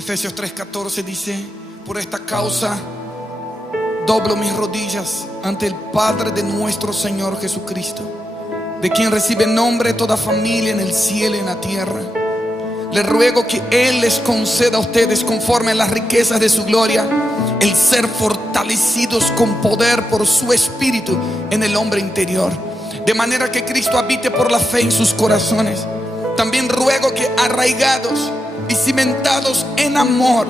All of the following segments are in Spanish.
Efesios 3:14 dice: por esta causa doblo mis rodillas ante el Padre de nuestro Señor Jesucristo, de quien recibe nombre toda familia en el cielo y en la tierra. Le ruego que Él les conceda a ustedes, conforme a las riquezas de su gloria, el ser fortalecidos con poder por su Espíritu en el hombre interior, de manera que Cristo habite por la fe en sus corazones. También ruego que, arraigados y cimentados en amor,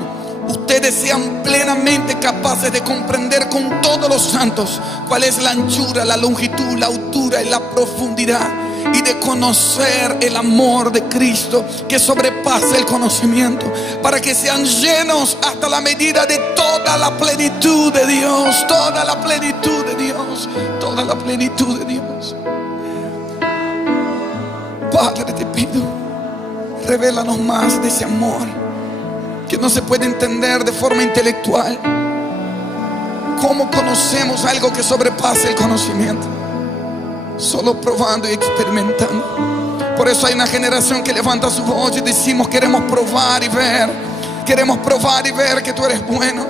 ustedes sean plenamente capaces de comprender con todos los santos cuál es la anchura, la longitud, la altura y la profundidad, y de conocer el amor de Cristo que sobrepasa el conocimiento, para que sean llenos hasta la medida de toda la plenitud de Dios, toda la plenitud de Dios, toda la plenitud de Dios. Padre, te pido, revélanos más de ese amor que no se puede entender de forma intelectual. ¿Cómo conocemos algo que sobrepasa el conocimiento? Solo probando y experimentando. Por eso hay una generación que levanta su voz y decimos: queremos probar y ver. Queremos probar y ver que tú eres bueno.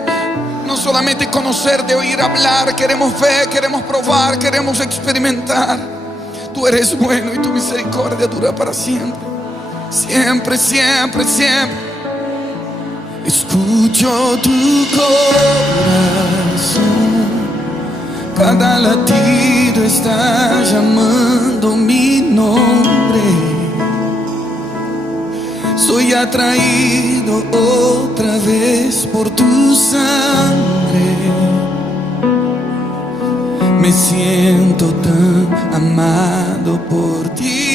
No solamente conocer de oír hablar, queremos ver, queremos probar, queremos experimentar. Tú eres bueno y tu misericordia dura para siempre. Siempre, siempre, siempre. Escucho tu corazón, cada latido está llamando mi nombre. Soy atraído otra vez por tu sangre. Me siento tan amado por ti.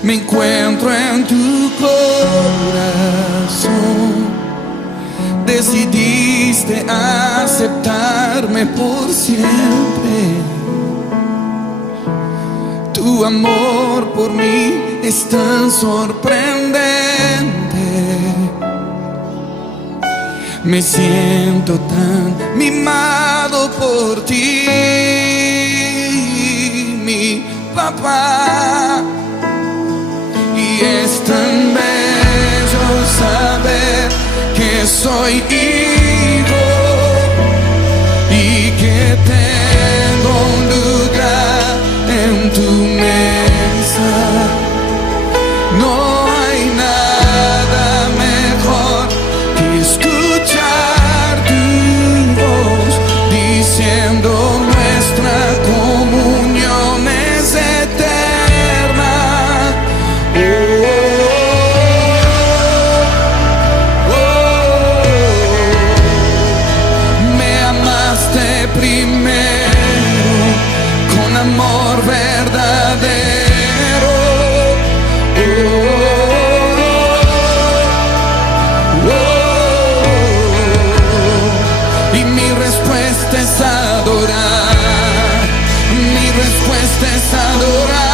Me encuentro en tu corazón. Decidiste aceptarme por siempre. Tu amor por mí es tan sorprendente. Me siento tan mimado por ti, mi papá. Y es tan bello saber que soy hijo y que tengo un lugar en tu mesa. No hay nada mejor que escuchar tu voz diciendo: nuestra comunión es eterna. Primero con amor verdadero. Y mi respuesta es adorar. Mi respuesta es adorar.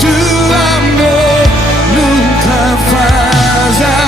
Tu amor nunca falla.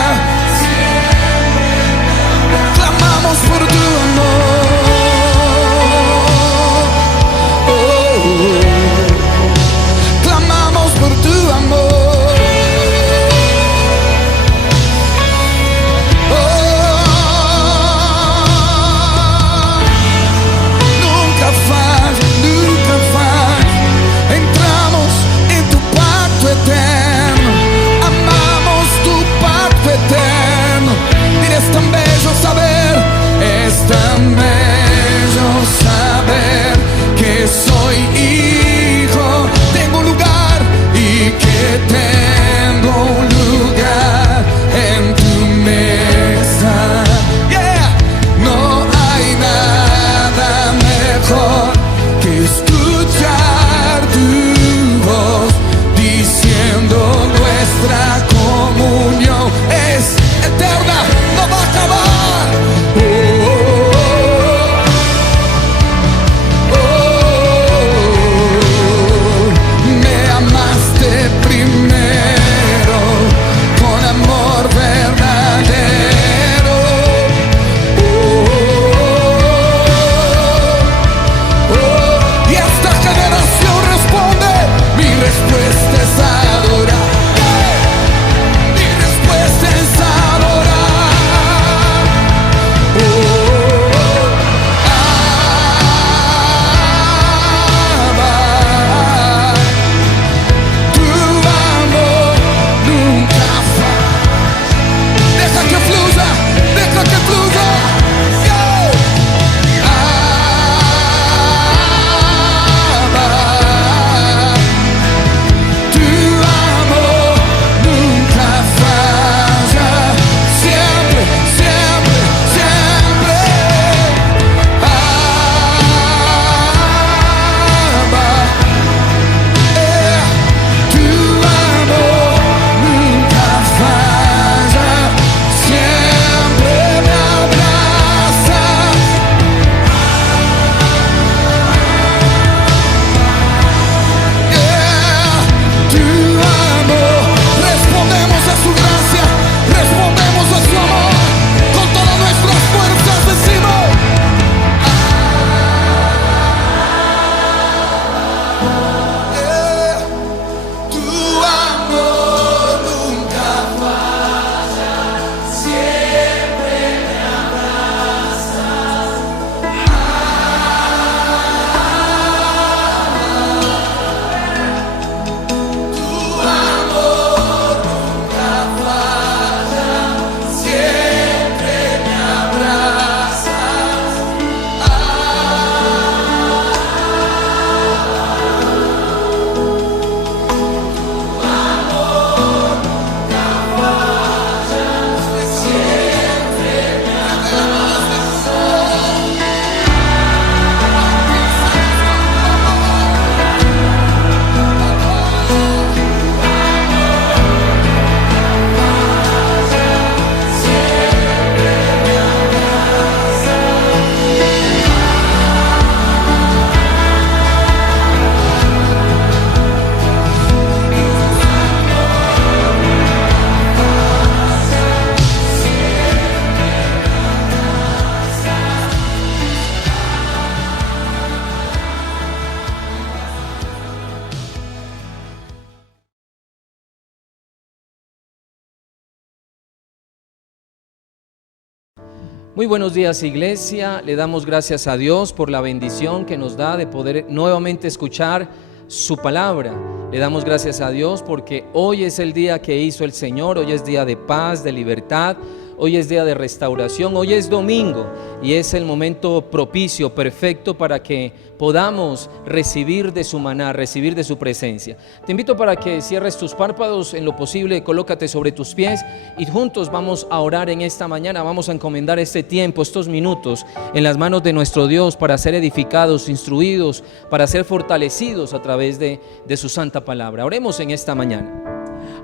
Muy buenos días, iglesia. Le damos gracias a Dios por la bendición que nos da de poder nuevamente escuchar su palabra. Le damos gracias a Dios porque hoy es el día que hizo el Señor. Hoy es día de paz, de libertad. Hoy es día de restauración. Hoy es domingo y es el momento propicio, perfecto para que podamos recibir de su maná, recibir de su presencia. Te invito para que cierres tus párpados en lo posible, colócate sobre tus pies y juntos vamos a orar en esta mañana. Vamos a encomendar este tiempo, estos minutos en las manos de nuestro Dios para ser edificados, instruidos, para ser fortalecidos a través de su santa palabra. Oremos en esta mañana.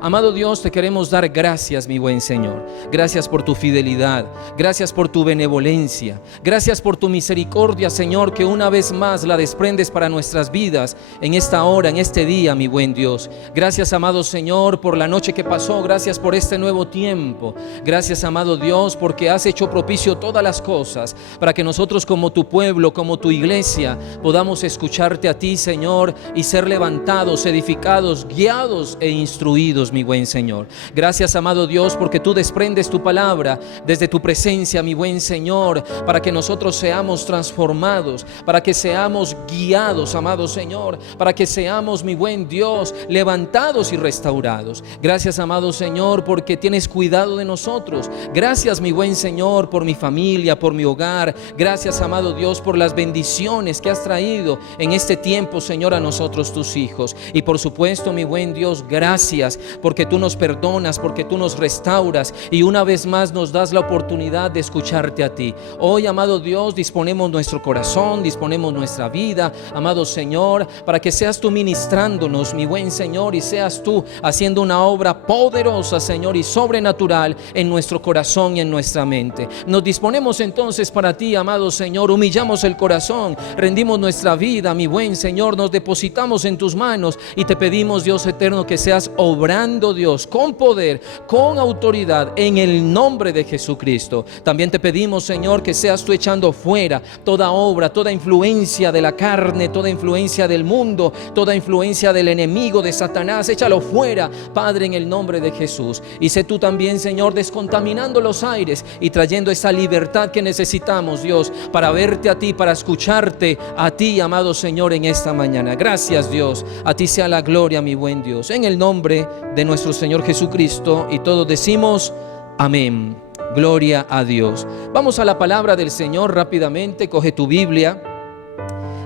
Amado Dios, te queremos dar gracias, mi buen Señor. Gracias por tu fidelidad, gracias por tu benevolencia, gracias por tu misericordia, Señor, que una vez más la desprendes para nuestras vidas en esta hora, en este día, mi buen Dios. Gracias, amado Señor, por la noche que pasó, gracias por este nuevo tiempo. Gracias, amado Dios, porque has hecho propicio todas las cosas para que nosotros como tu pueblo, como tu iglesia, podamos escucharte a ti, Señor, y ser levantados, edificados, guiados e instruidos, mi buen Señor. Gracias, amado Dios, porque tú desprendes tu palabra desde tu presencia, mi buen Señor, para que nosotros seamos transformados, para que seamos guiados, amado Señor, para que seamos, mi buen Dios, levantados y restaurados. Gracias, amado Señor, porque tienes cuidado de nosotros. Gracias, mi buen Señor, por mi familia, por mi hogar. Gracias, amado Dios, por las bendiciones que has traído en este tiempo, Señor, a nosotros, tus hijos. Y por supuesto, mi buen Dios, gracias porque tú nos perdonas, porque tú nos restauras y una vez más nos das la oportunidad de escucharte a ti. Hoy, amado Dios, disponemos nuestro corazón, disponemos nuestra vida, amado Señor, para que seas tú ministrándonos, mi buen Señor, y seas tú haciendo una obra poderosa, Señor, y sobrenatural en nuestro corazón y en nuestra mente. Nos disponemos entonces para ti, amado Señor, humillamos el corazón, rendimos nuestra vida, mi buen Señor, nos depositamos en tus manos y te pedimos, Dios eterno, que seas obrando, Dios, con poder, con autoridad, en el nombre de Jesucristo. También te pedimos, Señor, que seas tú echando fuera toda obra, toda influencia de la carne, toda influencia del mundo, toda influencia del enemigo, de Satanás. Échalo fuera, Padre, en el nombre de Jesús. Y sé tú también, Señor, descontaminando los aires y trayendo esa libertad que necesitamos, Dios, para verte a ti, para escucharte a ti, amado Señor, en esta mañana. Gracias, Dios. A ti sea la gloria, mi buen Dios. En el nombre de nuestro Señor Jesucristo, y todos decimos amén. Gloria a Dios. Vamos a la palabra del Señor rápidamente. Coge tu Biblia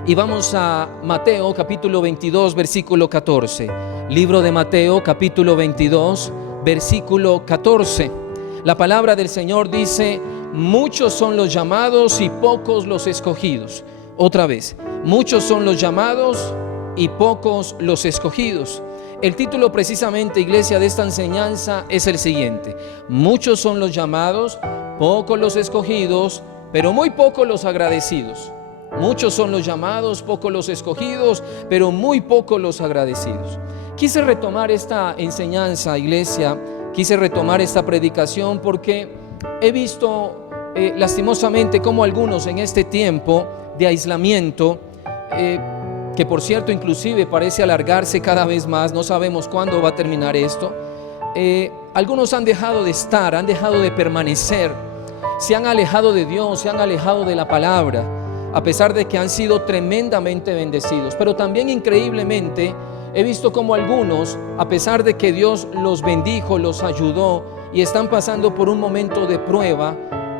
y vamos a Mateo capítulo 22 versículo 14. Libro de Mateo capítulo 22 versículo 14. La palabra del Señor dice: muchos son los llamados y pocos los escogidos. Otra vez, muchos son los llamados y pocos los escogidos. El título precisamente, iglesia, de esta enseñanza es el siguiente: muchos son los llamados, pocos los escogidos, pero muy pocos los agradecidos. Muchos son los llamados, pocos los escogidos, pero muy pocos los agradecidos. Quise retomar esta enseñanza, iglesia, quise retomar esta predicación porque he visto lastimosamente cómo algunos en este tiempo de aislamiento, que por cierto inclusive parece alargarse cada vez más, no sabemos cuándo va a terminar esto, algunos han dejado de estar, han dejado de permanecer, se han alejado de Dios, se han alejado de la palabra, a pesar de que han sido tremendamente bendecidos. Pero también increíblemente he visto como algunos, a pesar de que Dios los bendijo, los ayudó y están pasando por un momento de prueba,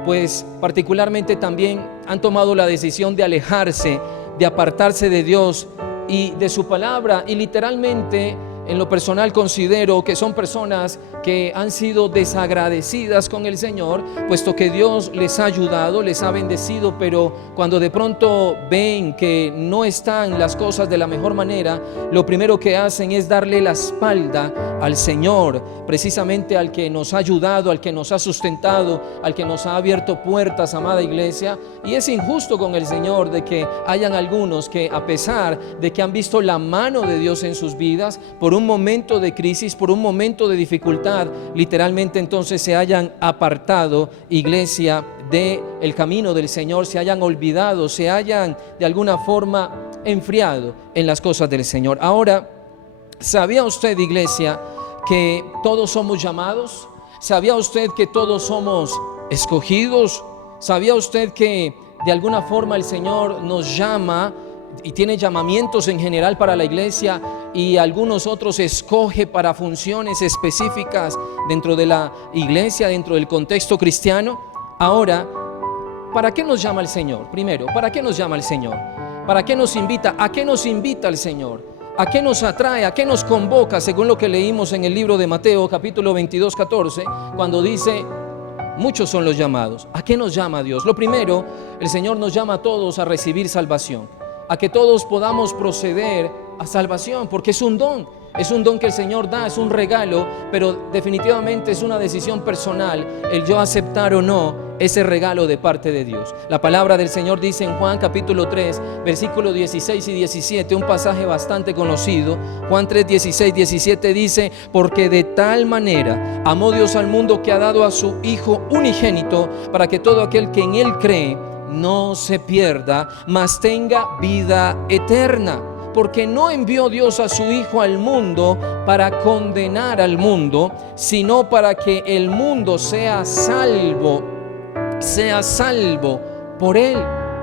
pues particularmente también han tomado la decisión de alejarse, de apartarse de Dios y de su palabra, y literalmente en lo personal considero que son personas que han sido desagradecidas con el Señor, puesto que Dios les ha ayudado, les ha bendecido, pero cuando de pronto ven que no están las cosas de la mejor manera, lo primero que hacen es darle la espalda al Señor, precisamente al que nos ha ayudado, al que nos ha sustentado, al que nos ha abierto puertas, amada iglesia. Y es injusto con el Señor de que hayan algunos que, a pesar de que han visto la mano de Dios en sus vidas, por un momento de crisis, por un momento de dificultad, literalmente entonces se hayan apartado, iglesia, del camino del Señor, se hayan olvidado, se hayan de alguna forma enfriado en las cosas del Señor. Ahora, ¿sabía usted, iglesia, que todos somos llamados? ¿Sabía usted que todos somos escogidos? ¿Sabía usted que de alguna forma el Señor nos llama y tiene llamamientos en general para la iglesia y algunos otros escoge para funciones específicas dentro de la iglesia, dentro del contexto cristiano? Ahora, ¿para qué nos llama el Señor? Primero, ¿para qué nos llama el Señor? ¿Para qué nos invita? ¿A qué nos invita el Señor? ¿A qué nos atrae? ¿A qué nos convoca? Según lo que leímos en el libro de Mateo, capítulo 22, 14, cuando dice: muchos son los llamados. ¿A qué nos llama Dios? Lo primero, el Señor nos llama a todos a recibir salvación, a que todos podamos proceder a salvación, porque es un don que el Señor da, es un regalo, pero definitivamente es una decisión personal el yo aceptar o no ese regalo de parte de Dios. La palabra del Señor dice en Juan capítulo 3, versículos 16 y 17, un pasaje bastante conocido. Juan 3, 16, 17 dice: porque de tal manera amó Dios al mundo que ha dado a su Hijo unigénito, para que todo aquel que en Él cree no se pierda, mas tenga vida eterna. Porque no envió Dios a su Hijo al mundo para condenar al mundo, sino para que el mundo sea salvo por Él.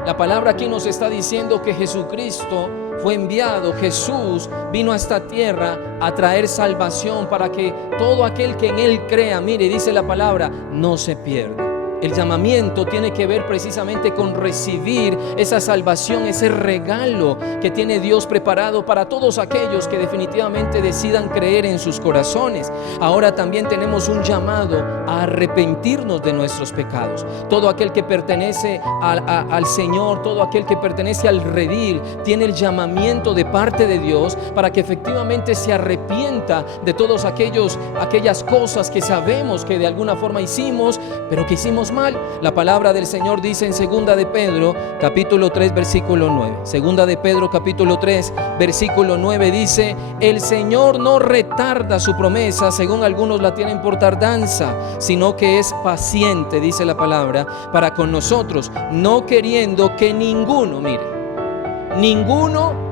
La palabra aquí nos está diciendo que Jesucristo fue enviado. Jesús vino a esta tierra a traer salvación para que todo aquel que en Él crea, mire, dice la palabra, no se pierda. El llamamiento tiene que ver precisamente con recibir esa salvación, ese regalo que tiene Dios preparado para todos aquellos que definitivamente decidan creer en sus corazones. Ahora también tenemos un llamado a arrepentirnos de nuestros pecados. Todo aquel que pertenece al Señor, todo aquel que pertenece al redil, tiene el llamamiento de parte de Dios para que efectivamente se arrepienta de todas aquellas cosas que sabemos que de alguna forma hicimos, pero que hicimos mal. La palabra del Señor dice en segunda de Pedro capítulo 3 versículo 9. Segunda de Pedro capítulo 3 versículo 9 dice: el Señor no retarda su promesa, según algunos la tienen por tardanza, sino que es paciente, dice la palabra, para con nosotros, no queriendo que ninguno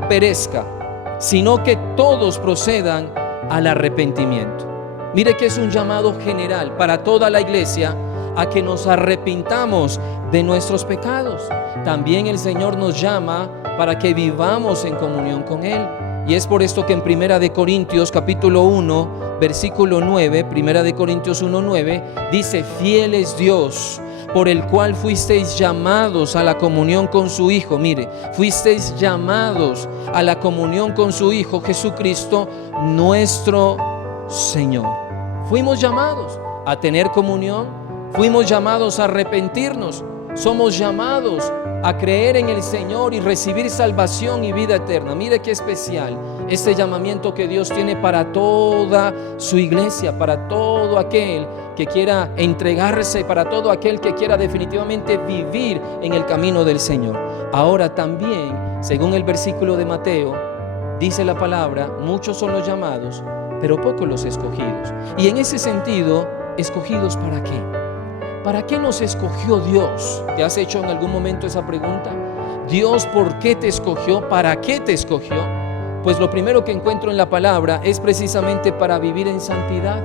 perezca, sino que todos procedan al arrepentimiento. Mire que es un llamado general para toda la iglesia a que nos arrepintamos de nuestros pecados. También el Señor nos llama para que vivamos en comunión con Él. Y es por esto que en Primera de Corintios capítulo 1 versículo 9, Primera de Corintios 1:9 dice: fiel es Dios, por el cual fuisteis llamados a la comunión con su Hijo. Mire, fuisteis llamados a la comunión con su Hijo Jesucristo nuestro Señor. Fuimos llamados a tener comunión, fuimos llamados a arrepentirnos, somos llamados a creer en el Señor y recibir salvación y vida eterna. Mire qué especial este llamamiento que Dios tiene para toda su iglesia, para todo aquel que quiera entregarse, para todo aquel que quiera definitivamente vivir en el camino del Señor. Ahora también, según el versículo de Mateo, dice la palabra: muchos son los llamados, pero pocos los escogidos. Y en ese sentido, ¿escogidos para qué? ¿Para qué nos escogió Dios? ¿Te has hecho en algún momento esa pregunta? Dios, ¿por qué te escogió? ¿Para qué te escogió? Pues lo primero que encuentro en la palabra es precisamente para vivir en santidad.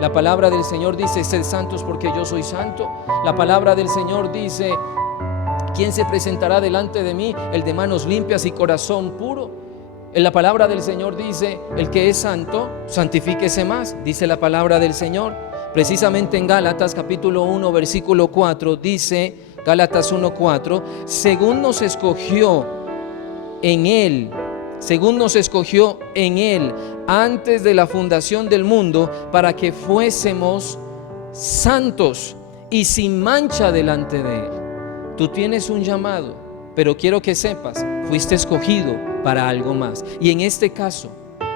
La palabra del Señor dice: sed santos porque yo soy santo. La palabra del Señor dice: ¿quién se presentará delante de mí? El de manos limpias y corazón puro. En la palabra del Señor dice: el que es santo, santifíquese más, dice la palabra del Señor. Precisamente en Gálatas capítulo 1 versículo 4 dice, Gálatas 1:4, según nos escogió en Él antes de la fundación del mundo, para que fuésemos santos y sin mancha delante de Él. Tú tienes un llamado, pero quiero que sepas, fuiste escogido para algo más. Y en este caso,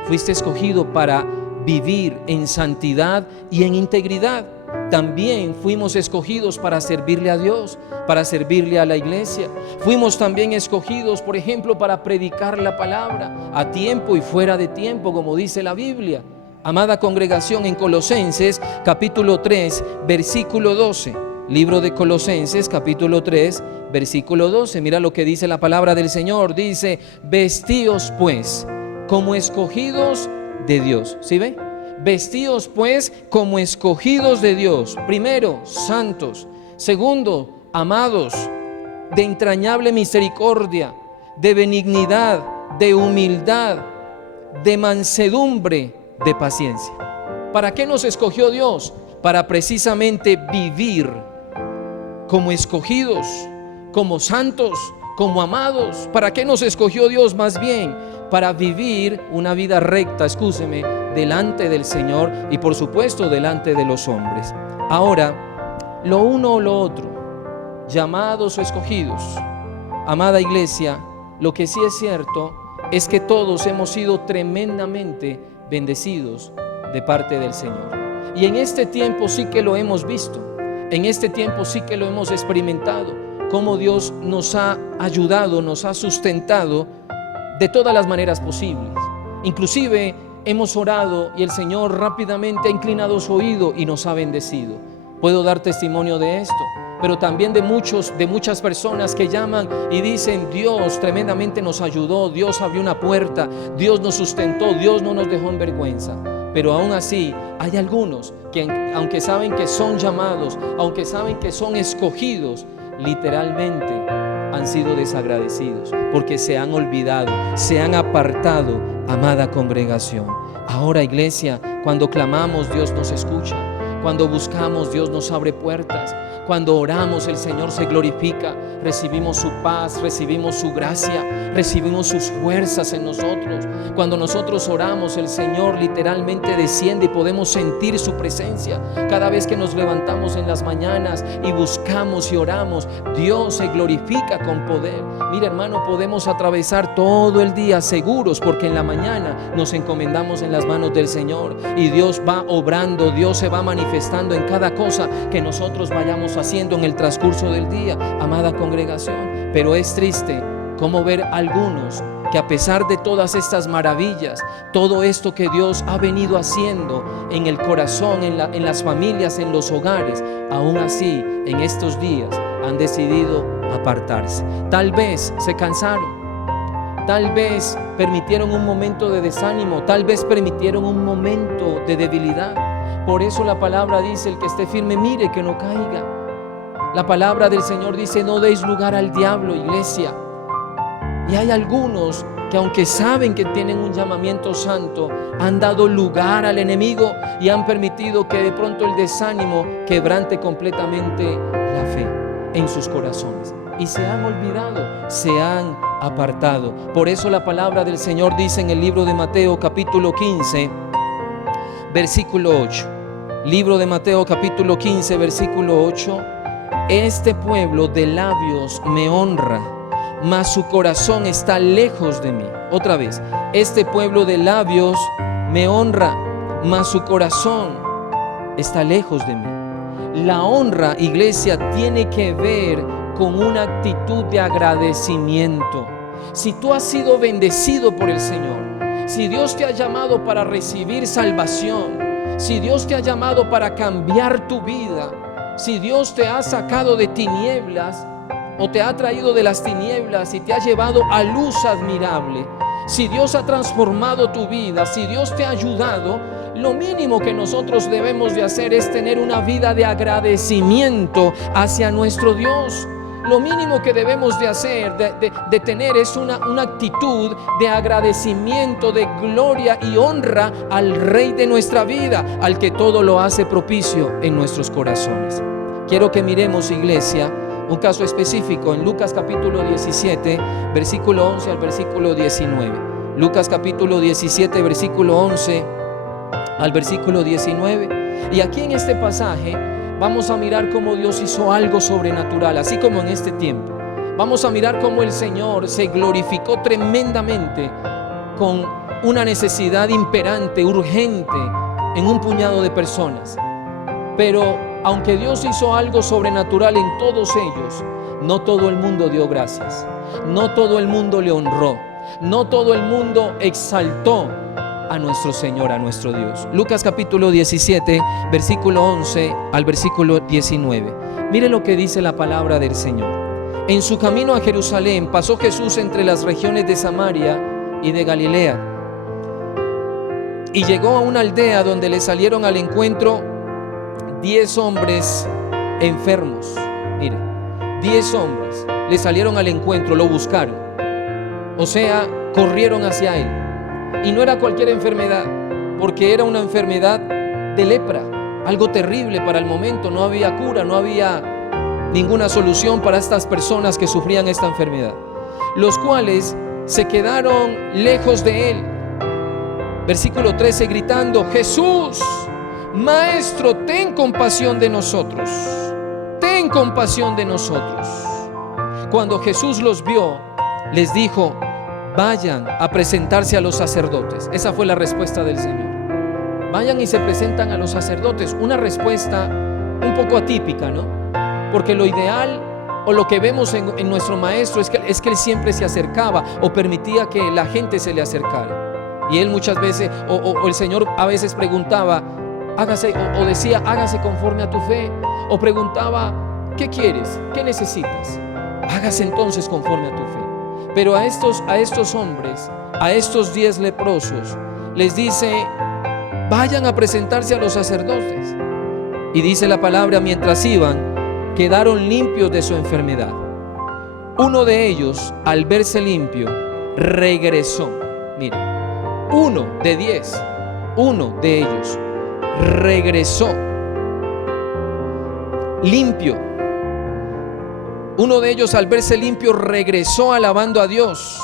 fuiste escogido para vivir en santidad y en integridad. También fuimos escogidos para servirle a Dios, para servirle a la iglesia. Fuimos también escogidos, por ejemplo, para predicar la palabra a tiempo y fuera de tiempo, como dice la Biblia. Amada congregación, en Colosenses capítulo 3 versículo 12, libro de Colosenses capítulo 3 versículo 12, mira lo que dice la palabra del Señor. Dice: vestíos pues como escogidos de Dios. ¿Sí ve? Vestíos pues como escogidos de Dios. Primero, santos. Segundo, amados, de entrañable misericordia, de benignidad, de humildad, de mansedumbre, de paciencia. ¿Para qué nos escogió Dios? Para precisamente vivir como escogidos, como santos, como amados. ¿Para qué nos escogió Dios? Más bien, para vivir una vida recta, escúcheme, delante del Señor y por supuesto delante de los hombres. Ahora, lo uno o lo otro, llamados o escogidos, amada iglesia, lo que sí es cierto es que todos hemos sido tremendamente bendecidos de parte del Señor. Y en este tiempo sí que lo hemos visto, en este tiempo sí que lo hemos experimentado, cómo Dios nos ha ayudado, nos ha sustentado de todas las maneras posibles. Inclusive hemos orado y el Señor rápidamente ha inclinado su oído y nos ha bendecido. Puedo dar testimonio de esto, pero también de muchas personas que llaman y dicen: Dios tremendamente nos ayudó, Dios abrió una puerta, Dios nos sustentó, Dios no nos dejó en vergüenza. Pero aún así hay algunos que, aunque saben que son llamados, aunque saben que son escogidos, literalmente han sido desagradecidos porque se han olvidado, se han apartado, amada congregación. Ahora, iglesia, cuando clamamos, Dios nos escucha. Cuando buscamos, Dios nos abre puertas. Cuando oramos, el Señor se glorifica. Recibimos su paz, recibimos su gracia, recibimos sus fuerzas en nosotros. Cuando nosotros oramos, el Señor literalmente desciende y podemos sentir su presencia. Cada vez que nos levantamos en las mañanas y buscamos y oramos, Dios se glorifica con poder. Mira, hermano, podemos atravesar todo el día seguros porque en la mañana nos encomendamos en las manos del Señor y Dios va obrando, Dios se va manifestando en cada cosa que nosotros vayamos haciendo en el transcurso del día, amada congregación. Pero es triste cómo ver algunos que a pesar de todas estas maravillas, todo esto que Dios ha venido haciendo en el corazón, en las familias, en los hogares, aún así en estos días han decidido apartarse. Tal vez se cansaron, tal vez permitieron un momento de desánimo, tal vez permitieron un momento de debilidad. Por eso la palabra dice: el que esté firme mire que no caiga. La palabra del Señor dice: no deis lugar al diablo, iglesia. Y hay algunos que, aunque saben que tienen un llamamiento santo, han dado lugar al enemigo y han permitido que de pronto el desánimo quebrante completamente la fe en sus corazones. Y se han olvidado, se han apartado. Por eso la palabra del Señor dice en el libro de Mateo capítulo 15, versículo 8. Libro de Mateo capítulo 15, versículo 8. Este pueblo de labios me honra, mas su corazón está lejos de mí. Otra vez, este pueblo de labios me honra, mas su corazón está lejos de mí. La honra, iglesia, tiene que ver con una actitud de agradecimiento. Si tú has sido bendecido por el Señor, si Dios te ha llamado para recibir salvación, si Dios te ha llamado para cambiar tu vida, si Dios te ha sacado de tinieblas o te ha traído de las tinieblas y te ha llevado a luz admirable, si Dios ha transformado tu vida, si Dios te ha ayudado, lo mínimo que nosotros debemos de hacer es tener una vida de agradecimiento hacia nuestro Dios. Lo mínimo que debemos de hacer, de tener, es una actitud de agradecimiento, de gloria y honra al Rey de nuestra vida, al que todo lo hace propicio en nuestros corazones. Quiero que miremos, iglesia, un caso específico en Lucas capítulo 17, versículo 11 al versículo 19. Lucas capítulo 17, versículo 11 al versículo 19. Y aquí en este pasaje vamos a mirar cómo Dios hizo algo sobrenatural, así como en este tiempo. Vamos a mirar cómo el Señor se glorificó tremendamente con una necesidad imperante, urgente, en un puñado de personas. Pero aunque Dios hizo algo sobrenatural en todos ellos, no todo el mundo dio gracias, no todo el mundo le honró, no todo el mundo exaltó a nuestro Señor, a nuestro Dios. Lucas capítulo 17, versículo 11 al versículo 19. Mire lo que dice la palabra del Señor. En su camino a Jerusalén pasó Jesús entre las regiones de Samaria y de Galilea, y llegó a una aldea donde le salieron al encuentro 10 hombres enfermos. Mire, 10 hombres le salieron al encuentro, lo buscaron, o sea, corrieron hacia él. Y no era cualquier enfermedad, porque era una enfermedad de lepra, algo terrible para el momento. No había cura, no había ninguna solución para estas personas que sufrían esta enfermedad, los cuales se quedaron lejos de él. Versículo 13, gritando: Jesús, Maestro, ten compasión de nosotros, ten compasión de nosotros. Cuando Jesús los vio, les dijo: vayan a presentarse a los sacerdotes. Esa fue la respuesta del Señor. Vayan y se presentan a los sacerdotes. Una respuesta un poco atípica, ¿no? Porque lo ideal, o lo que vemos en nuestro maestro, es que él siempre se acercaba o permitía que la gente se le acercara. Y él muchas veces, o el Señor a veces preguntaba, hágase, o decía, hágase conforme a tu fe. O preguntaba, ¿qué quieres? ¿Qué necesitas? Hágase entonces conforme a tu fe. Pero a estos hombres, a estos 10 leprosos, les dice: vayan a presentarse a los sacerdotes. Y dice la palabra: mientras iban, quedaron limpios de su enfermedad. Uno de ellos, al verse limpio, regresó. Mire, uno de 10, uno de ellos regresó limpio. Uno de ellos, al verse limpio, regresó alabando a Dios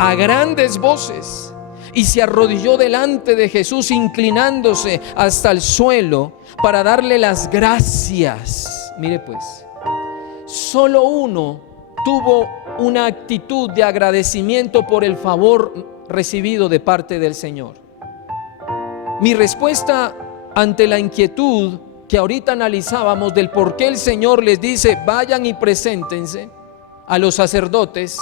a grandes voces y se arrodilló delante de Jesús, inclinándose hasta el suelo para darle las gracias. Mire pues, solo uno tuvo una actitud de agradecimiento por el favor recibido de parte del Señor. Mi respuesta ante la inquietud que ahorita analizábamos del por qué el Señor les dice: vayan y preséntense a los sacerdotes,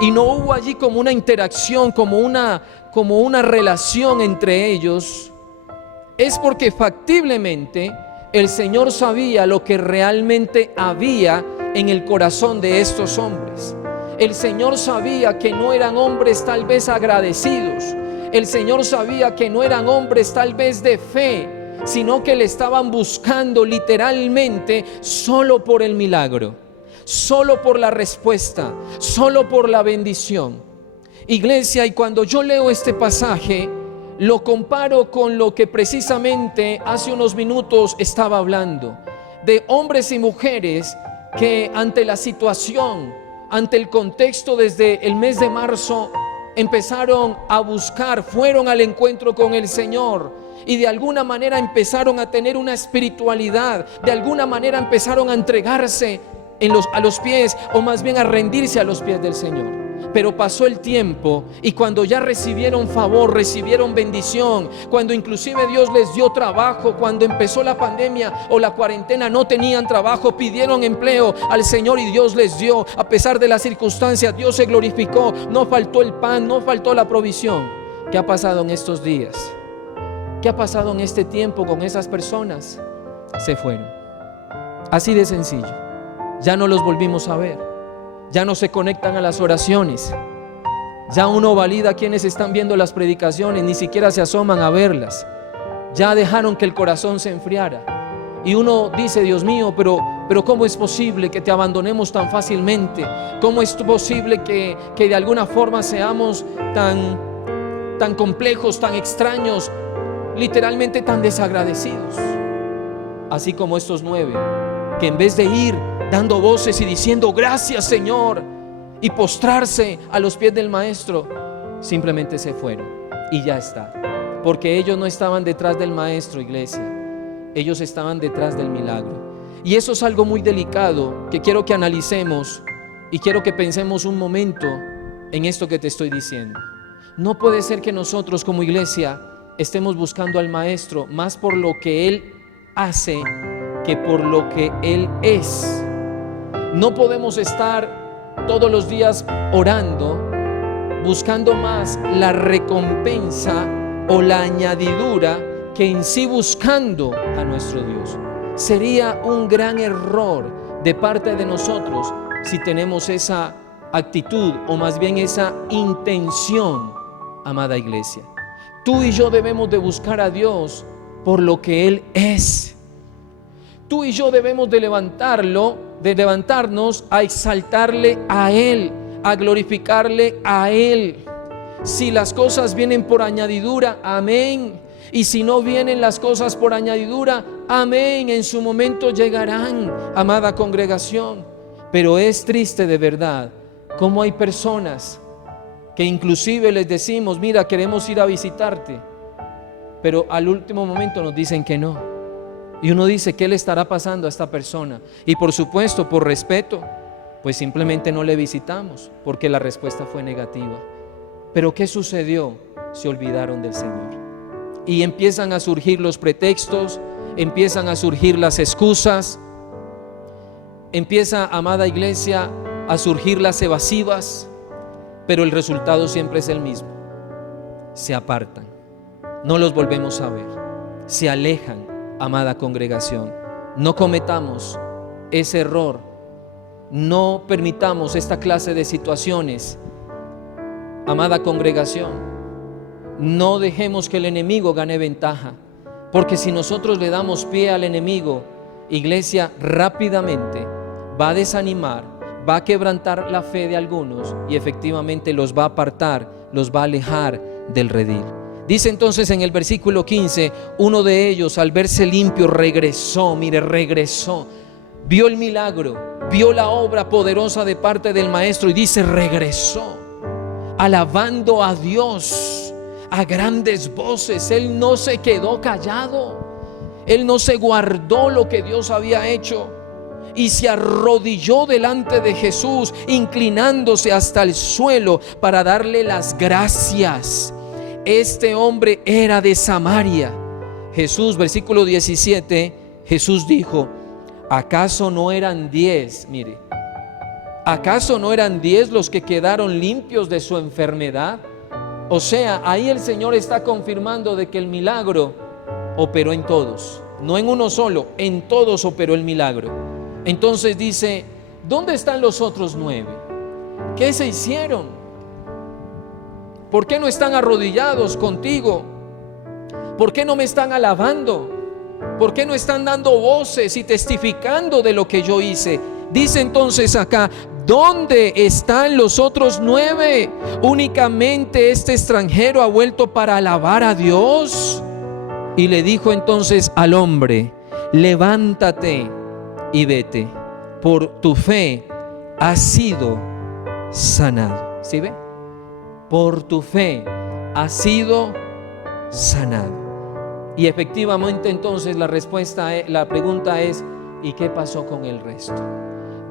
y no hubo allí como una interacción, como una relación entre ellos, es porque factiblemente el Señor sabía lo que realmente había en el corazón de estos hombres. El Señor sabía que no eran hombres tal vez agradecidos. El Señor sabía que no eran hombres tal vez de fe, sino que le estaban buscando literalmente solo por el milagro, solo por la respuesta, solo por la bendición. Iglesia, y cuando yo leo este pasaje, lo comparo con lo que precisamente hace unos minutos estaba hablando, de hombres y mujeres que ante la situación, ante el contexto, desde el mes de marzo empezaron a buscar, fueron al encuentro con el Señor, y de alguna manera empezaron a tener una espiritualidad, de alguna manera empezaron a entregarse a los pies, o más bien a rendirse a los pies del Señor. Pero pasó el tiempo, y cuando ya recibieron favor, recibieron bendición, cuando inclusive Dios les dio trabajo, cuando empezó la pandemia o la cuarentena, no tenían trabajo, pidieron empleo al Señor y Dios les dio. A pesar de las circunstancias, Dios se glorificó, no faltó el pan, no faltó la provisión. ¿Qué ha pasado en estos días? ¿Qué ha pasado en este tiempo con esas personas? Se fueron. Así de sencillo. Ya no los volvimos a ver. Ya no se conectan a las oraciones. Ya uno valida quienes están viendo las predicaciones, ni siquiera se asoman a verlas. Ya dejaron que el corazón se enfriara. Y uno dice: Dios mío, pero ¿cómo es posible que te abandonemos tan fácilmente? ¿Cómo es posible que de alguna forma seamos tan complejos, tan extraños, literalmente tan desagradecidos? Así como estos 9, que en vez de ir dando voces y diciendo: gracias, Señor, y postrarse a los pies del Maestro, simplemente se fueron. Y ya está. Porque ellos no estaban detrás del Maestro, iglesia. Ellos estaban detrás del milagro. Y eso es algo muy delicado que quiero que analicemos, y quiero que pensemos un momento en esto que te estoy diciendo. No puede ser que nosotros como iglesia estemos buscando al Maestro más por lo que Él hace que por lo que Él es. No podemos estar todos los días orando, buscando más la recompensa o la añadidura que en sí buscando a nuestro Dios. Sería un gran error de parte de nosotros si tenemos esa actitud, o más bien esa intención, amada iglesia. Tú y yo debemos de buscar a Dios por lo que Él es. Tú y yo debemos de levantarlo de levantarnos a exaltarle a Él, a glorificarle a Él. Si las cosas vienen por añadidura, amén. Y si no vienen las cosas por añadidura, amén, en su momento llegarán, amada congregación. Pero es triste de verdad cómo hay personas que inclusive les decimos, mira, queremos ir a visitarte, pero al último momento nos dicen que no. Y uno dice, ¿qué le estará pasando a esta persona? Y por supuesto, por respeto, pues simplemente no le visitamos, porque la respuesta fue negativa. Pero ¿qué sucedió? Se olvidaron del Señor. Y empiezan a surgir los pretextos, empiezan a surgir las excusas, empieza, amada iglesia, a surgir las evasivas, pero el resultado siempre es el mismo. Se apartan, no los volvemos a ver, se alejan, amada congregación. No cometamos ese error, no permitamos esta clase de situaciones, amada congregación. No dejemos que el enemigo gane ventaja, porque si nosotros le damos pie al enemigo, iglesia, rápidamente va a desanimar, va a quebrantar la fe de algunos y efectivamente los va a apartar, los va a alejar del redil. Dice entonces en el versículo 15, uno de ellos al verse limpio regresó, mire, regresó, vio el milagro, vio la obra poderosa de parte del maestro y dice, regresó, alabando a Dios a grandes voces. Él no se quedó callado, él no se guardó lo que Dios había hecho y se arrodilló delante de Jesús, inclinándose hasta el suelo para darle las gracias. Este hombre era de Samaria. Jesús, versículo 17, Jesús dijo, ¿acaso no eran 10? Mire, ¿acaso no eran 10 los que quedaron limpios de su enfermedad? O sea, ahí el Señor está confirmando de que el milagro operó en todos, no en uno solo, en todos operó el milagro. Entonces dice, ¿dónde están los otros 9? ¿Qué se hicieron? ¿Por qué no están arrodillados contigo? ¿Por qué no me están alabando? ¿Por qué no están dando voces y testificando de lo que yo hice? Dice entonces acá, ¿dónde están los otros 9? Únicamente este extranjero ha vuelto para alabar a Dios. Y le dijo entonces al hombre, levántate y vete, por tu fe has sido sanado. ¿Sí ve? Por tu fe has sido sanado. Y efectivamente entonces la pregunta es, ¿y qué pasó con el resto?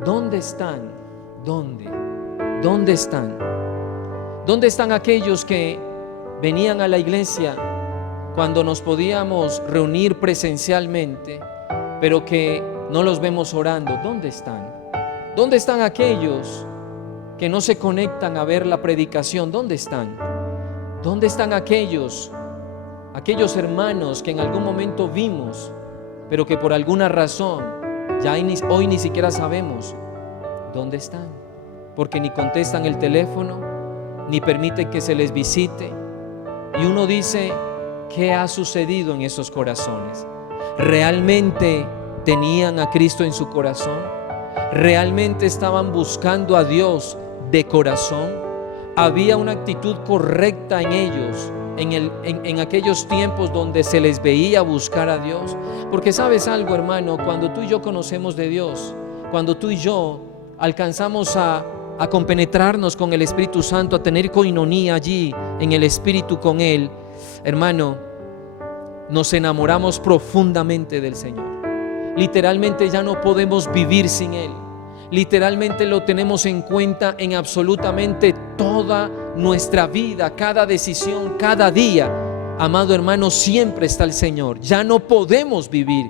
¿Dónde están? ¿Dónde están? ¿Dónde están aquellos que venían a la iglesia cuando nos podíamos reunir presencialmente, pero que no los vemos orando? ¿Dónde están? ¿Dónde están aquellos que no se conectan a ver la predicación? ¿Dónde están? ¿Dónde están aquellos hermanos que en algún momento vimos, pero que por alguna razón ya hoy ni siquiera sabemos dónde están? Porque ni contestan el teléfono, ni permiten que se les visite. Y uno dice, ¿qué ha sucedido en esos corazones? ¿Realmente tenían a Cristo en su corazón? ¿Realmente estaban buscando a Dios de corazón? ¿Había una actitud correcta en ellos en aquellos tiempos donde se les veía buscar a Dios? Porque sabes algo, hermano, cuando tú y yo conocemos de Dios, cuando tú y yo alcanzamos a compenetrarnos con el Espíritu Santo, a tener coinonía allí en el Espíritu con Él, hermano, nos enamoramos profundamente del Señor. Literalmente ya no podemos vivir sin Él. Literalmente lo tenemos en cuenta en absolutamente toda nuestra vida, cada decisión, cada día. Amado hermano, siempre está el Señor. Ya no podemos vivir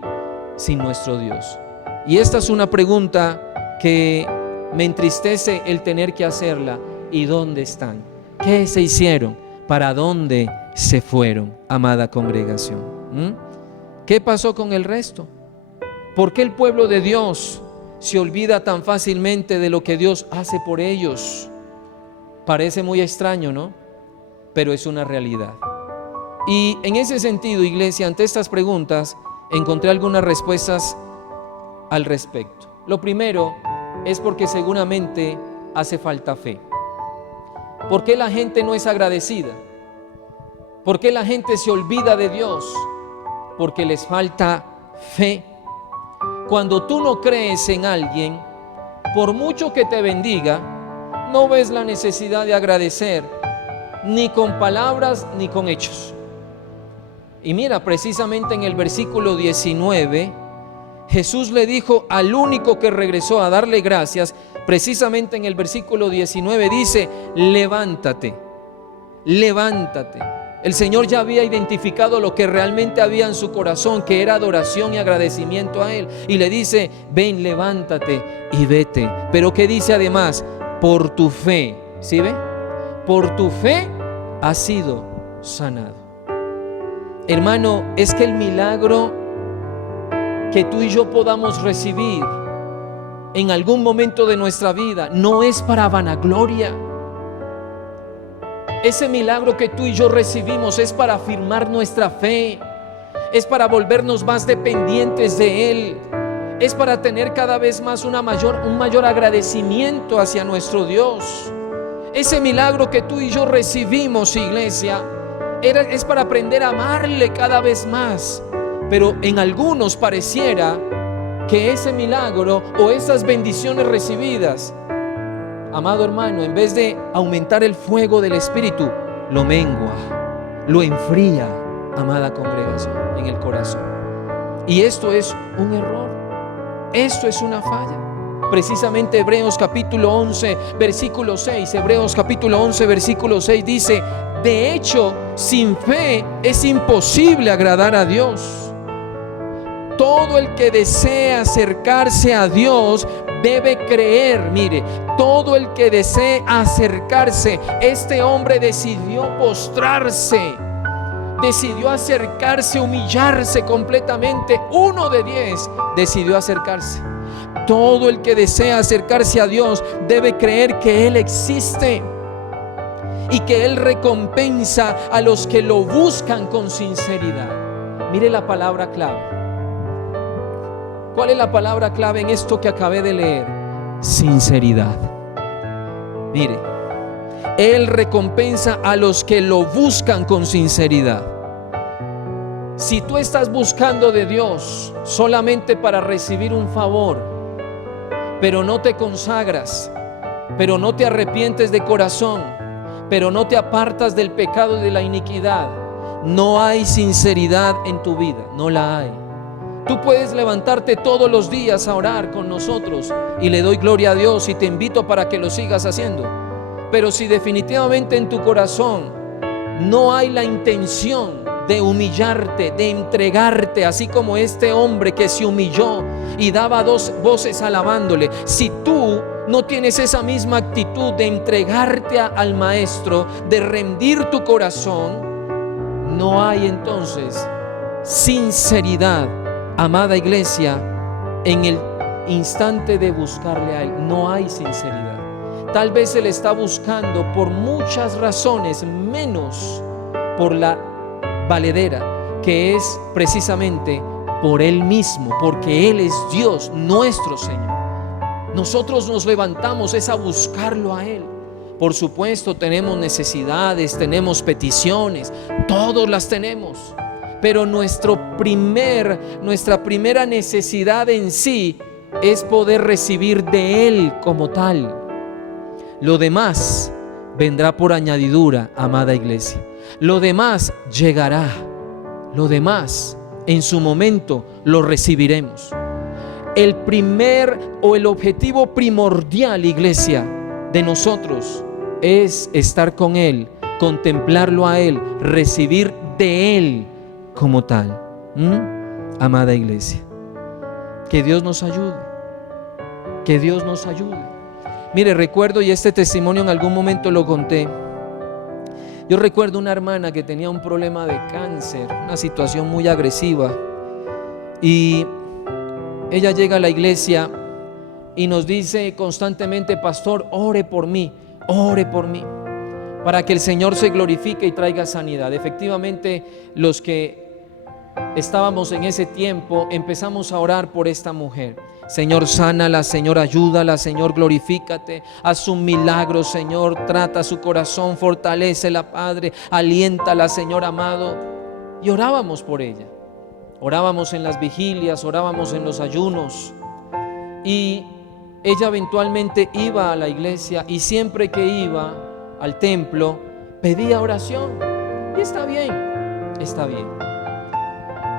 sin nuestro Dios. Y esta es una pregunta que me entristece el tener que hacerla. ¿Y dónde están? ¿Qué se hicieron? ¿Para dónde se fueron, amada congregación? ¿Qué pasó con el resto? ¿Por qué el pueblo de Dios se olvida tan fácilmente de lo que Dios hace por ellos? Parece muy extraño, ¿no? Pero es una realidad. Y en ese sentido, iglesia, ante estas preguntas encontré algunas respuestas al respecto. Lo primero es porque seguramente hace falta fe. ¿Por qué la gente no es agradecida? ¿Por qué la gente se olvida de Dios? Porque les falta fe. Cuando tú no crees en alguien, por mucho que te bendiga, no ves la necesidad de agradecer, ni con palabras ni con hechos. Y mira, precisamente en el versículo 19, Jesús le dijo al único que regresó a darle gracias, precisamente en el versículo 19 dice: levántate, levántate. El Señor ya había identificado lo que realmente había en su corazón, que era adoración y agradecimiento a Él, y le dice: ven, levántate y vete. Pero ¿qué dice además? Por tu fe, ¿sí ve? Por tu fe has sido sanado. Hermano, es que el milagro que tú y yo podamos recibir en algún momento de nuestra vida no es para vanagloria. Ese milagro que tú y yo recibimos es para afirmar nuestra fe, es para volvernos más dependientes de Él, es para tener cada vez más un mayor agradecimiento hacia nuestro Dios. Ese milagro que tú y yo recibimos, iglesia, es para aprender a amarle cada vez más. Pero en algunos pareciera que ese milagro o esas bendiciones recibidas, amado hermano, en vez de aumentar el fuego del Espíritu, lo mengua, lo enfría, amada congregación, en el corazón. Y esto es un error, esto es una falla. Precisamente Hebreos capítulo 11 versículo 6, Hebreos capítulo 11 versículo 6 dice: de hecho, sin fe es imposible agradar a Dios. Todo el que desea acercarse a Dios debe creer. Mire, todo el que desee acercarse, este hombre decidió postrarse, decidió acercarse, humillarse completamente. 1 de 10 decidió acercarse. Todo el que desea acercarse a Dios debe creer que Él existe y que Él recompensa a los que lo buscan con sinceridad. Mire la palabra clave. ¿Cuál es la palabra clave en esto que acabé de leer? Sinceridad. Mire, Él recompensa a los que lo buscan con sinceridad. Si tú estás buscando de Dios solamente para recibir un favor, pero no te consagras, pero no te arrepientes de corazón, pero no te apartas del pecado y de la iniquidad, no hay sinceridad en tu vida, no la hay. Tú puedes levantarte todos los días a orar con nosotros y le doy gloria a Dios y te invito para que lo sigas haciendo. Pero si definitivamente en tu corazón no hay la intención de humillarte, de entregarte, así como este hombre que se humilló y daba 2 voces alabándole, si tú no tienes esa misma actitud de entregarte al Maestro, de rendir tu corazón, no hay entonces sinceridad, amada iglesia, en el instante de buscarle a Él. No hay sinceridad. Tal vez Él está buscando por muchas razones, menos por la valedera, que es precisamente por Él mismo, porque Él es Dios, nuestro Señor. Nosotros nos levantamos es a buscarlo a Él. Por supuesto, tenemos necesidades, tenemos peticiones, todos las tenemos. Pero nuestra primera necesidad en sí es poder recibir de Él como tal. Lo demás vendrá por añadidura, amada iglesia. Lo demás llegará. Lo demás en su momento lo recibiremos. El objetivo primordial, iglesia, de nosotros es estar con Él, contemplarlo a Él, recibir de Él como tal. Amada iglesia, que Dios nos ayude, que Dios nos ayude. Mire, recuerdo, y este testimonio en algún momento lo conté, yo recuerdo una hermana que tenía un problema de cáncer, una situación muy agresiva, y ella llega a la iglesia y nos dice constantemente: pastor, ore por mí, para que el Señor se glorifique y traiga sanidad. Efectivamente, los que estábamos en ese tiempo, empezamos a orar por esta mujer. Señor, sánala, Señor, ayúdala, Señor, glorifícate, haz un milagro, Señor, trata su corazón, fortalécela, Padre, aliéntala, Señor amado. Y orábamos por ella, orábamos en las vigilias, orábamos en los ayunos, y ella eventualmente iba a la iglesia, y siempre que iba al templo pedía oración, y está bien,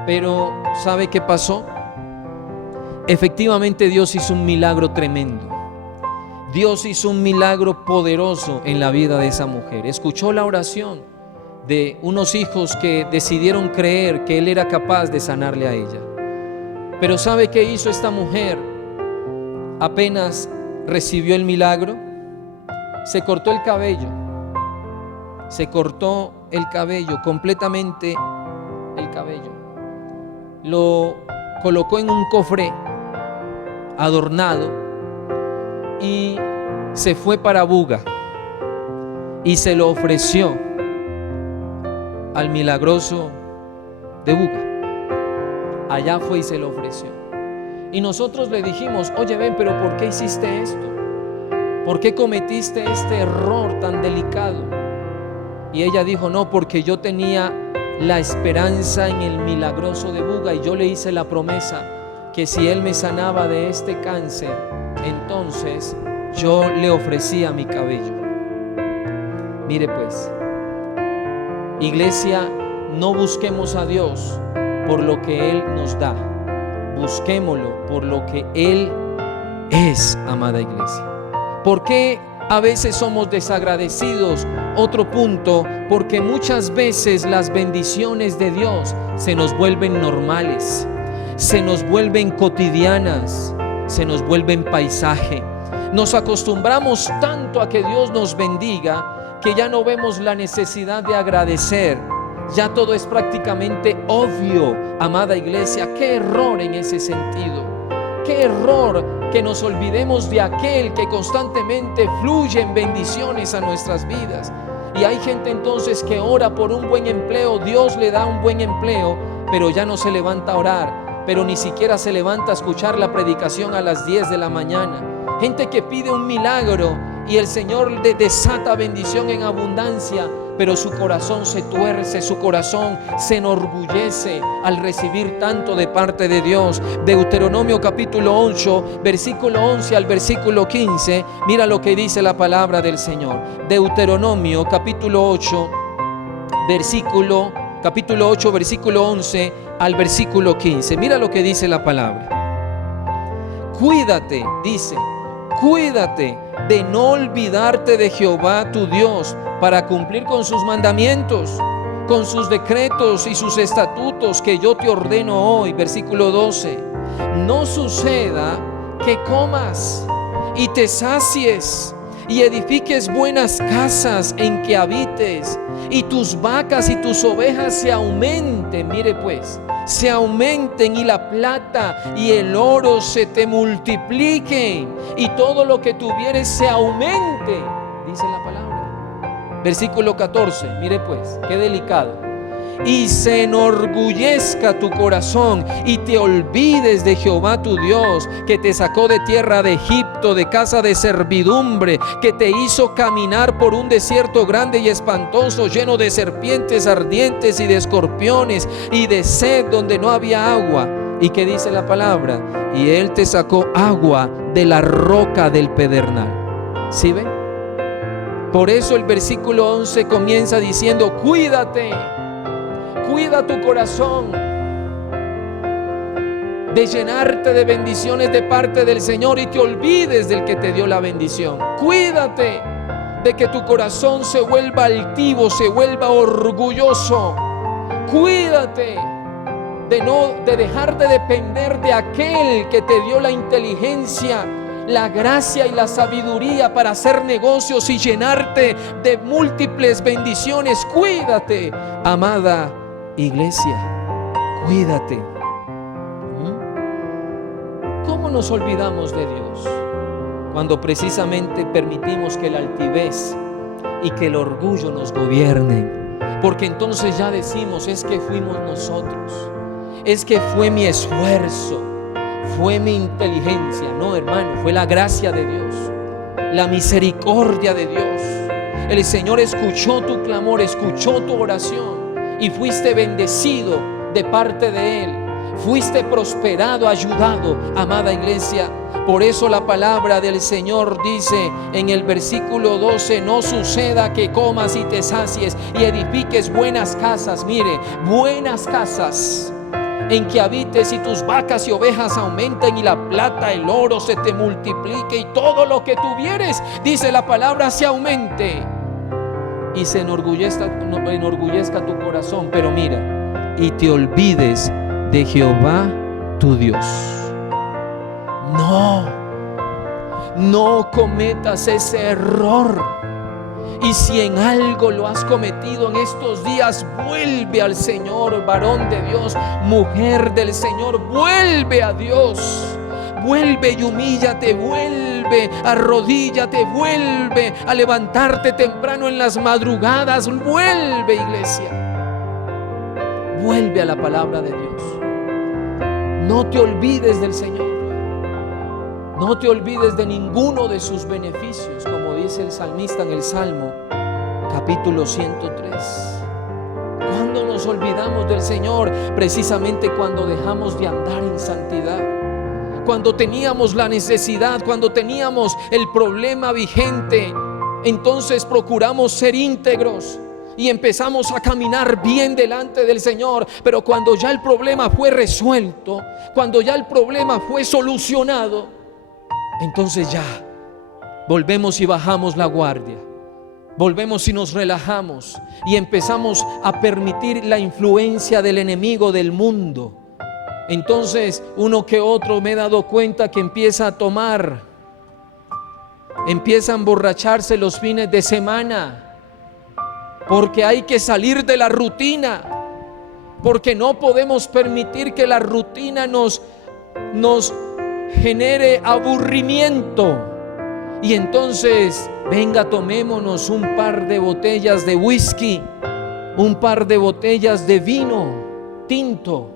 pero ¿sabe qué pasó? Efectivamente Dios hizo un milagro tremendo. Dios hizo un milagro poderoso en la vida de esa mujer. Escuchó la oración de unos hijos que decidieron creer que Él era capaz de sanarle a ella. Pero ¿sabe qué hizo esta mujer? Apenas recibió el milagro, se cortó el cabello. Se cortó el cabello, completamente el cabello. Lo colocó en un cofre adornado y se fue para Buga y se lo ofreció al milagroso de Buga. Allá fue y se lo ofreció. Y nosotros le dijimos: oye, ven, pero ¿por qué hiciste esto? ¿Por qué cometiste este error tan delicado? Y ella dijo: no, porque yo tenía la esperanza en el milagroso de Buga, y yo le hice la promesa que si él me sanaba de este cáncer, entonces yo le ofrecía mi cabello. Mire pues, iglesia, no busquemos a Dios por lo que Él nos da, busquémoslo por lo que Él es, amada iglesia. ¿Por qué a veces somos desagradecidos? Otro punto, porque muchas veces las bendiciones de Dios se nos vuelven normales, se nos vuelven cotidianas, se nos vuelven paisaje. Nos acostumbramos tanto a que Dios nos bendiga que ya no vemos la necesidad de agradecer. Ya todo es prácticamente obvio, amada iglesia. Qué error en ese sentido. Qué error que nos olvidemos de aquel que constantemente fluye en bendiciones a nuestras vidas. Y hay gente entonces que ora por un buen empleo, Dios le da un buen empleo, pero ya no se levanta a orar, pero ni siquiera se levanta a escuchar la predicación a las 10 de la mañana. Gente que pide un milagro y el Señor le desata bendición en abundancia, pero su corazón se tuerce, su corazón se enorgullece al recibir tanto de parte de Dios. Deuteronomio capítulo 8, versículo 11 al versículo 15, mira lo que dice la palabra del Señor. Deuteronomio capítulo 8, versículo 11 al versículo 15. Mira lo que dice la palabra. Cuídate, dice, cuídate de no olvidarte de Jehová tu Dios, para cumplir con sus mandamientos, con sus decretos y sus estatutos que yo te ordeno hoy. Versículo 12. No suceda que comas y te sacies y edifiques buenas casas en que habites, y tus vacas y tus ovejas se aumenten. Mire pues, se aumenten, y la plata y el oro se te multipliquen, y todo lo que tuvieres se aumente, dice la palabra. Versículo 14, mire pues, qué delicado. Y se enorgullezca tu corazón y te olvides de Jehová tu Dios, que te sacó de tierra de Egipto, de casa de servidumbre, que te hizo caminar por un desierto grande y espantoso, lleno de serpientes ardientes y de escorpiones, y de sed donde no había agua. ¿Y qué dice la palabra? Y Él te sacó agua de la roca del pedernal. ¿Sí ven? Por eso el versículo 11 comienza diciendo: cuídate, cuida tu corazón de llenarte de bendiciones de parte del Señor y te olvides del que te dio la bendición. Cuídate de que tu corazón se vuelva altivo, se vuelva orgulloso. Cuídate de dejar de depender de aquel que te dio la inteligencia, la gracia y la sabiduría para hacer negocios y llenarte de múltiples bendiciones. Cuídate, amada iglesia, cuídate. ¿Cómo nos olvidamos de Dios? Cuando precisamente permitimos que la altivez y que el orgullo nos gobiernen. Porque entonces ya decimos: es que fuimos nosotros. es que fue mi esfuerzo, fue mi inteligencia. No, hermano, fue la gracia de Dios, la misericordia de Dios. El Señor escuchó tu clamor, escuchó tu oración y fuiste bendecido de parte de Él. Fuiste prosperado, ayudado, amada iglesia. Por eso la palabra del Señor dice en el versículo 12: no suceda que comas y te sacies y edifiques buenas casas. Mire, buenas casas en que habites y tus vacas y ovejas aumenten y la plata, el oro se te multiplique y todo lo que tuvieres, dice la palabra, se aumente y se enorgullezca tu corazón. Pero mira, y te olvides de Jehová tu Dios. No cometas ese error. Y si en algo lo has cometido en estos días, vuelve al Señor, varón de Dios, mujer del Señor, vuelve a Dios. Vuelve y humíllate, vuelve, arrodíllate, vuelve a levantarte temprano en las madrugadas. Vuelve, iglesia. Vuelve a la palabra de Dios. No te olvides del Señor. No te olvides de ninguno de sus beneficios, como dice el salmista en el Salmo capítulo 103. ¿Cuándo nos olvidamos del Señor? Precisamente cuando dejamos de andar en santidad, cuando teníamos la necesidad, cuando teníamos el problema vigente. Entonces procuramos ser íntegros y empezamos a caminar bien delante del Señor. Pero cuando ya el problema fue resuelto, cuando ya el problema fue solucionado, entonces ya volvemos y bajamos la guardia, volvemos y nos relajamos y empezamos a permitir la influencia del enemigo del mundo. Entonces uno que otro me he dado cuenta que empieza a tomar, empieza a emborracharse los fines de semana, porque hay que salir de la rutina, porque no podemos permitir que la rutina nos genere aburrimiento. Y entonces, venga, tomémonos un par de botellas de whisky, un par de botellas de vino tinto.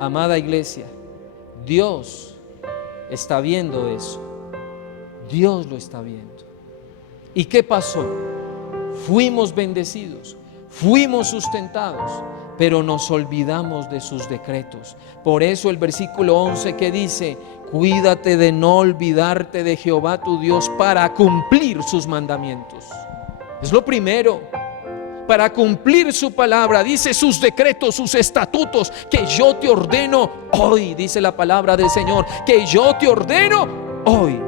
Amada iglesia, Dios está viendo eso. Dios lo está viendo. ¿Y qué pasó? Fuimos bendecidos, fuimos sustentados, pero nos olvidamos de sus decretos. Por eso el versículo 11 que dice: cuídate de no olvidarte de Jehová tu Dios para cumplir sus mandamientos. Es lo primero, para cumplir su palabra. Dice sus decretos, sus estatutos, que yo te ordeno hoy, dice la palabra del Señor, que yo te ordeno hoy.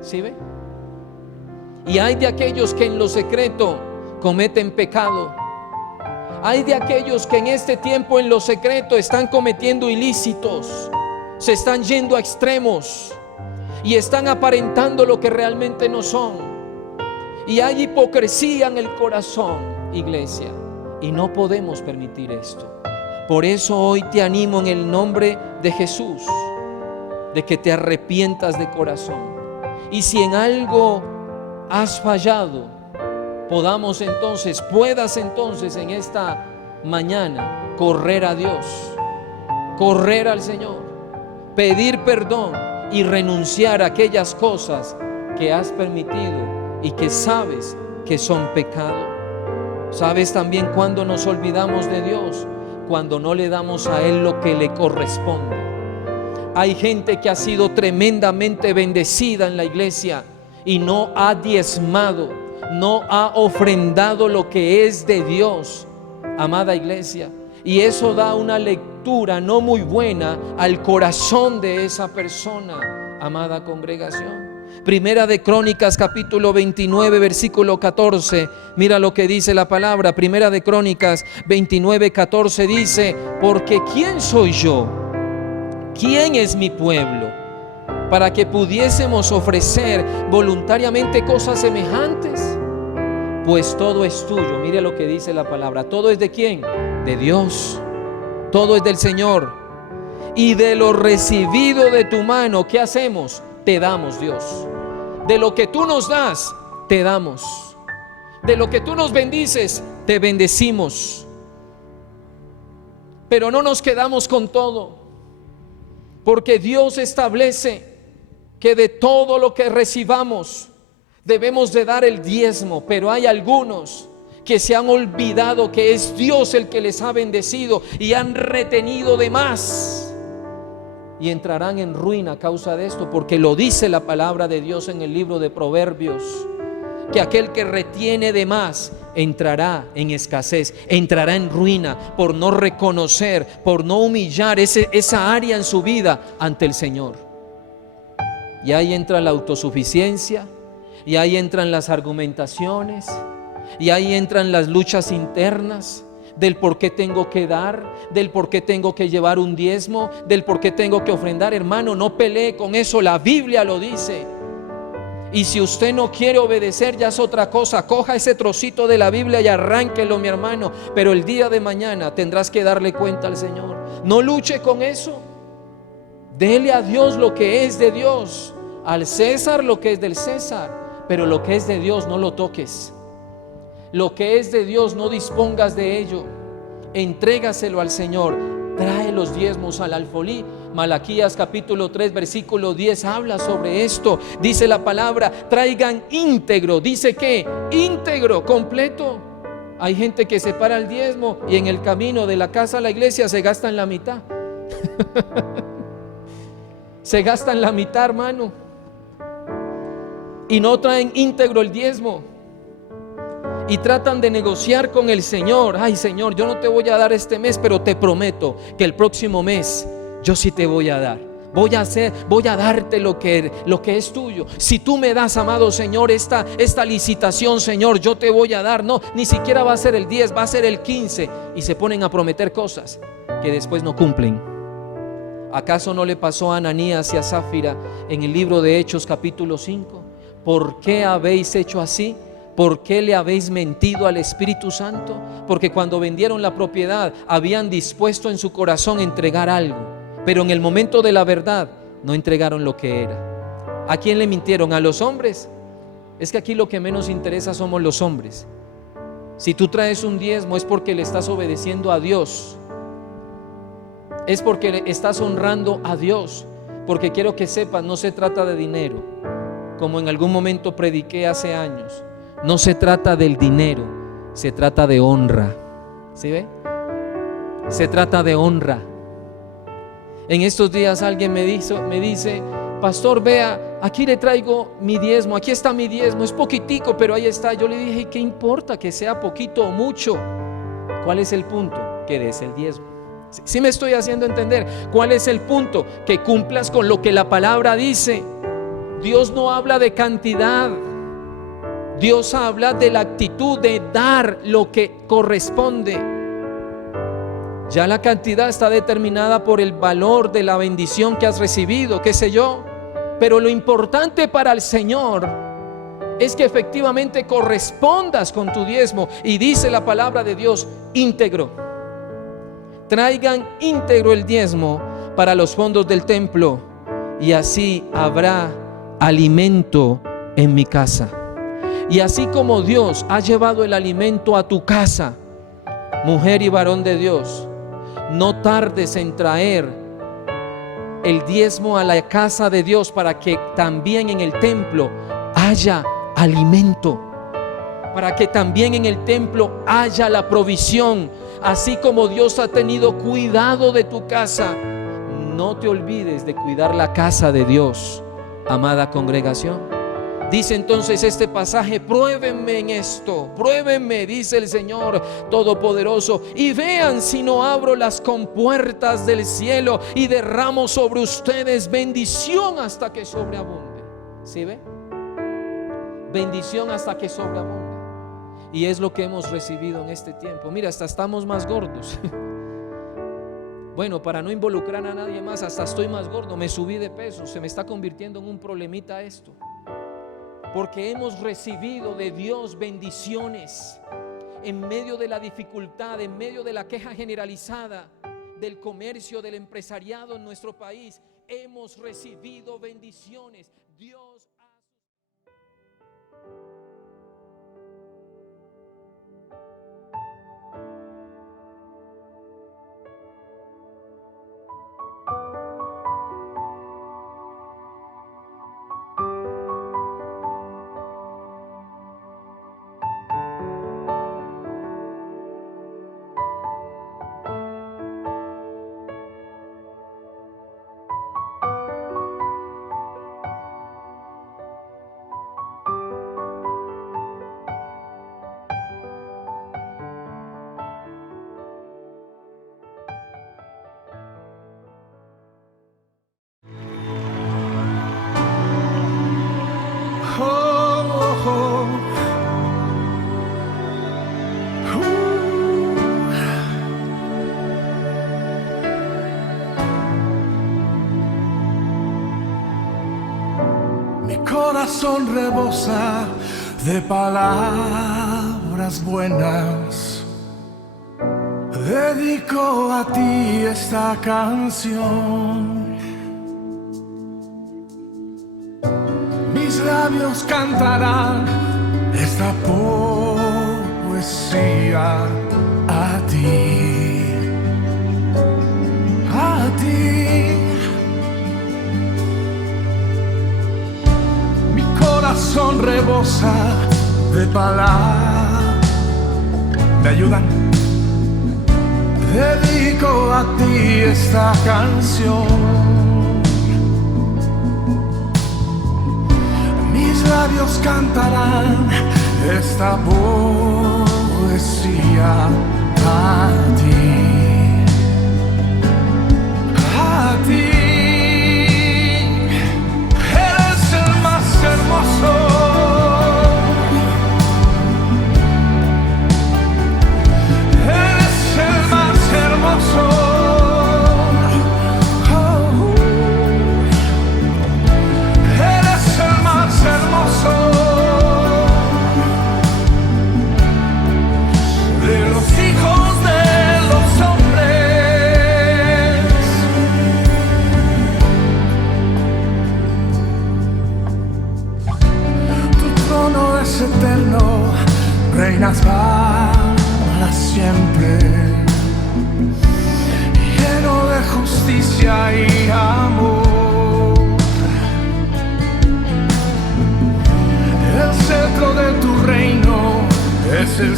¿Sí ve? Y hay de aquellos que en lo secreto cometen pecado. Hay de aquellos que en este tiempo en lo secreto están cometiendo ilícitos, se están yendo a extremos y están aparentando lo que realmente no son. Y hay hipocresía en el corazón, iglesia, y no podemos permitir esto. Por eso hoy te animo en el nombre de Jesús, de que te arrepientas de corazón. Y si en algo has fallado, puedas entonces en esta mañana correr a Dios, correr al Señor, pedir perdón y renunciar a aquellas cosas que has permitido y que sabes que son pecado. ¿Sabes también cuando nos olvidamos de Dios? Cuando no le damos a Él lo que le corresponde. Hay gente que ha sido tremendamente bendecida en la iglesia y no ha diezmado, no ha ofrendado lo que es de Dios, amada iglesia, y eso da una lectura no muy buena al corazón de esa persona, amada congregación. Primera de Crónicas capítulo 29 versículo 14, mira lo que dice la palabra. Primera de Crónicas 29, 14 dice: porque ¿quién soy yo? ¿Quién es mi pueblo? Para que pudiésemos ofrecer voluntariamente cosas semejantes. Pues todo es tuyo. Mire lo que dice la palabra. ¿Todo es de quién? De Dios. Todo es del Señor. Y de lo recibido de tu mano, ¿qué hacemos? Te damos, Dios. De lo que tú nos das, te damos. De lo que tú nos bendices, te bendecimos. Pero no nos quedamos con todo, porque Dios establece que de todo lo que recibamos debemos de dar el diezmo. Pero hay algunos que se han olvidado que es Dios el que les ha bendecido y han retenido de más, y entrarán en ruina a causa de esto, porque lo dice la palabra de Dios en el libro de Proverbios, que aquel que retiene de más entrará en escasez, entrará en ruina por no reconocer, por no humillar esa área en su vida ante el Señor. Y ahí entra la autosuficiencia, y ahí entran las argumentaciones, y ahí entran las luchas internas del por qué tengo que dar, del por qué tengo que llevar un diezmo, del por qué tengo que ofrendar. Hermano, no pelee con eso, la Biblia lo dice. Y si usted no quiere obedecer, ya es otra cosa. Coja ese trocito de la Biblia y arránquelo, mi hermano, pero el día de mañana tendrás que darle cuenta al Señor. No luche con eso. Dele a Dios lo que es de Dios, al César lo que es del César, pero lo que es de Dios no lo toques. Lo que es de Dios no dispongas de ello. Entrégaselo al Señor. Trae los diezmos al alfolí. Malaquías capítulo 3 versículo 10 habla sobre esto. Dice la palabra: traigan íntegro. Dice que íntegro, completo. Hay gente que separa el diezmo y en el camino de la casa a la iglesia se gastan la mitad. Se gastan la mitad, hermano, y no traen íntegro el diezmo, y tratan de negociar con el Señor. Ay, Señor, yo no te voy a dar este mes, pero te prometo que el próximo mes yo sí te voy a dar. Voy a darte lo que es tuyo. Si tú me das, amado Señor, esta licitación, Señor, yo te voy a dar. No, ni siquiera va a ser el 10, va a ser el 15. Y se ponen a prometer cosas que después no cumplen. ¿Acaso no le pasó a Ananías y a Zafira en el libro de Hechos capítulo 5? ¿Por qué habéis hecho así? ¿Por qué le habéis mentido al Espíritu Santo? Porque cuando vendieron la propiedad habían dispuesto en su corazón entregar algo, pero en el momento de la verdad no entregaron lo que era. ¿A quién le mintieron? ¿A los hombres? Es que aquí lo que menos interesa somos los hombres. Si tú traes un diezmo es porque le estás obedeciendo a Dios, es porque le estás honrando a Dios. Porque quiero que sepas, no se trata de dinero, como en algún momento prediqué hace años. No se trata del dinero, se trata de honra. ¿Sí ve? Se trata de honra. En estos días alguien me dice: pastor, vea, aquí le traigo mi diezmo, aquí está mi diezmo, es poquitico, pero ahí está. Yo le dije: ¿y qué importa que sea poquito o mucho? ¿Cuál es el punto? Que des el diezmo. ¿Sí me estoy haciendo entender? ¿Cuál es el punto? Que cumplas con lo que la palabra dice. Dios no habla de cantidad, Dios habla de la actitud de dar lo que corresponde. Ya la cantidad está determinada por el valor de la bendición que has recibido, qué sé yo. Pero lo importante para el Señor es que efectivamente correspondas con tu diezmo. Y dice la palabra de Dios: íntegro. Traigan íntegro el diezmo para los fondos del templo, y así habrá alimento en mi casa. Y así como Dios ha llevado el alimento a tu casa, mujer y varón de Dios, no tardes en traer el diezmo a la casa de Dios, para que también en el templo haya alimento, para que también en el templo haya la provisión. Así como Dios ha tenido cuidado de tu casa, no te olvides de cuidar la casa de Dios, amada congregación. Dice entonces este pasaje: pruébenme en esto, pruébenme, dice el Señor Todopoderoso, y vean si no abro las compuertas del cielo y derramo sobre ustedes bendición hasta que sobreabunde. ¿Sí ve? Bendición hasta que sobreabunde. Y es lo que hemos recibido en este tiempo. Mira, hasta estamos más gordos. Bueno, para no involucrar a nadie más, hasta estoy más gordo, me subí de peso, se me está convirtiendo en un problemita esto. Porque hemos recibido de Dios bendiciones en medio de la dificultad, en medio de la queja generalizada del comercio, del empresariado en nuestro país. Hemos recibido bendiciones. Dios corazón rebosa de palabras buenas. Dedico a ti esta canción. Mis labios cantarán esta poesía a ti, a ti. Mi corazón rebosa de palabras. ¿Me ayudan? Dedico a ti esta canción. Mis labios cantarán esta poesía a ti, a ti. Eres el más hermoso. Eterno, reinas para siempre, lleno de justicia y amor. El cetro de tu reino es el